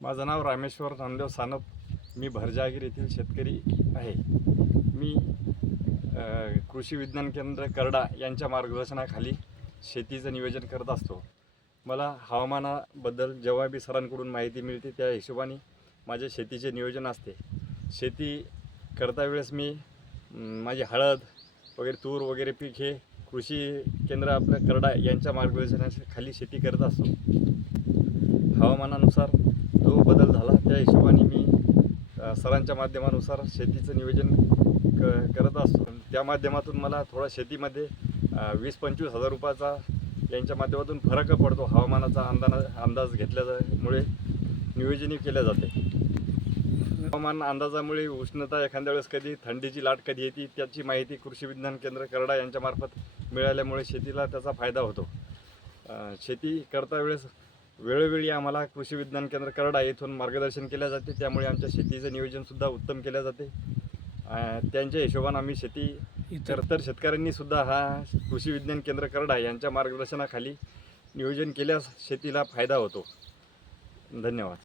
माझं नाव रामेश्वर नामदेव सानप. मी भरजहागीर येथील शेतकरी आहे. मी कृषी विज्ञान केंद्र करडा यांच्या मार्गदर्शनाखाली शेतीचं नियोजन करत असतो. मला हवामानाबद्दल जेव्हा बी सरांकडून माहिती मिळते त्या हिशोबाने माझे शेतीचे नियोजन असते. शेती करता वेळेस मी माझी हळद वगैरे तूर वगैरे पीक हे कृषी केंद्र आपल्या करडा यांच्या मार्गदर्शनाखाली शेती करत असतो. हवामानानुसार जो बदल झाला त्या हिशोबाने मी सरांच्या माध्यमानुसार शेतीचं नियोजन करत असतो. त्या माध्यमातून मला थोडा शेतीमध्ये 20-25 हजार रुपयाचा यांच्या माध्यमातून फरक पडतो. हवामानाचा अंदाज घेतल्यामुळे नियोजनही केले जाते. हवामान अंदाजामुळे उष्णता एखाद्या वेळेस कधी थंडीची लाट कधी येते त्याची माहिती कृषी विज्ञान केंद्र करडा यांच्यामार्फत मिळाल्यामुळे शेतीला त्याचा फायदा होतो. शेती करता वेळेस वेळोवेळी आम्हाला कृषी विज्ञान केंद्र करडा येथून मार्गदर्शन केले जाते. त्यामुळे आमच्या शेतीचं नियोजनसुद्धा उत्तम केले जाते. त्यांच्या हिशोबाने आम्ही शेती तर शेतकऱ्यांनीसुद्धा हा कृषी विज्ञान केंद्र करडा यांच्या मार्गदर्शनाखाली नियोजन केल्यास शेतीला फायदा होतो. धन्यवाद.